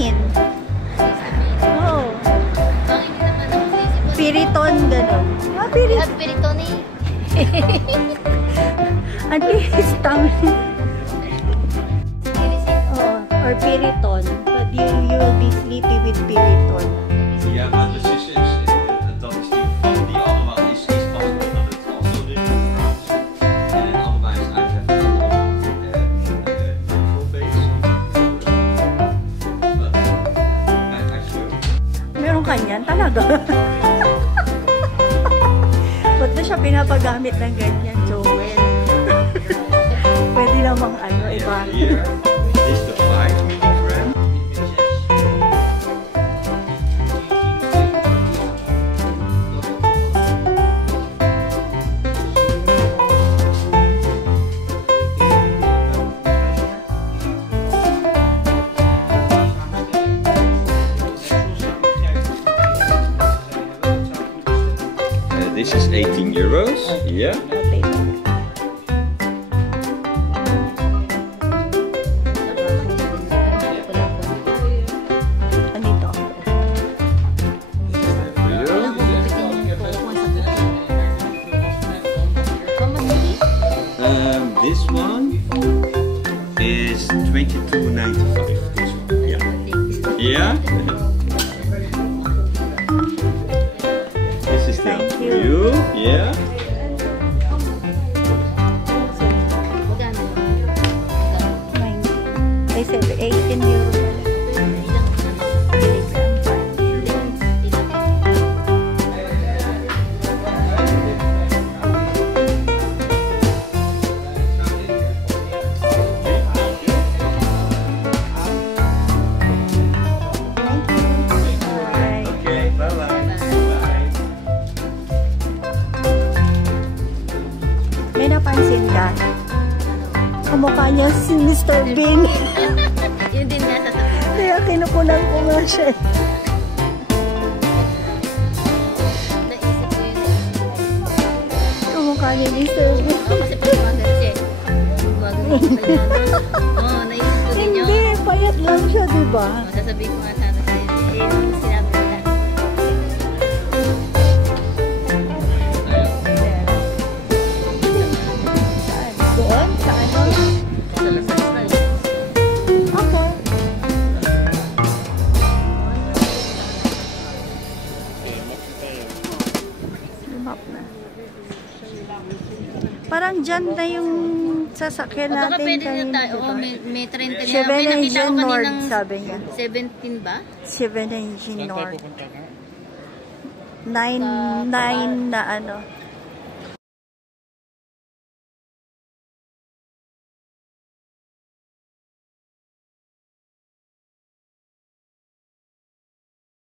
Jasmine. Oh. Piriton, gano'n. Ah, Piriton eh. At least, or Piriton. But you will be sleepy with Piriton. Ja, maar de zus is, dat is die van die allemaal is pas omdat het also de Frans. En allebei is eigenlijk full base. But actually. Meron kanyan talaga. Ba't na siya pinapagamit ng ganyan, Joel? Pwede namang ano, iba. Here is the 5 milligram. This is 18 euros. Yeah. This one is 22.95. This one. Yeah. Yeah. This is the for you. Yeah. They said 18 euros. May napansin ka? Kamukha niya si Mr. Bing. Yun din nga sa tabi. Kaya kinukunan ko nga siya. Naisip ko yun. Kamukha ni Mr. Bing. Kasi pagkakasal siya. Oo, naisip ko din yun. Hindi, payat lang siya, diba? Sasabihin ko nga sana sa'yo. Sinabi nila. Doon? Sa ano? Sa Lasal Style. Okay. Lumap na. Parang dyan na yung sasakyan Baka natin. pwede na tayo. Oo, may 30 na. May Seven nakita Engine ko North, kaninang sabi niya. 17 ba? Seven Engine North. 9 na ano.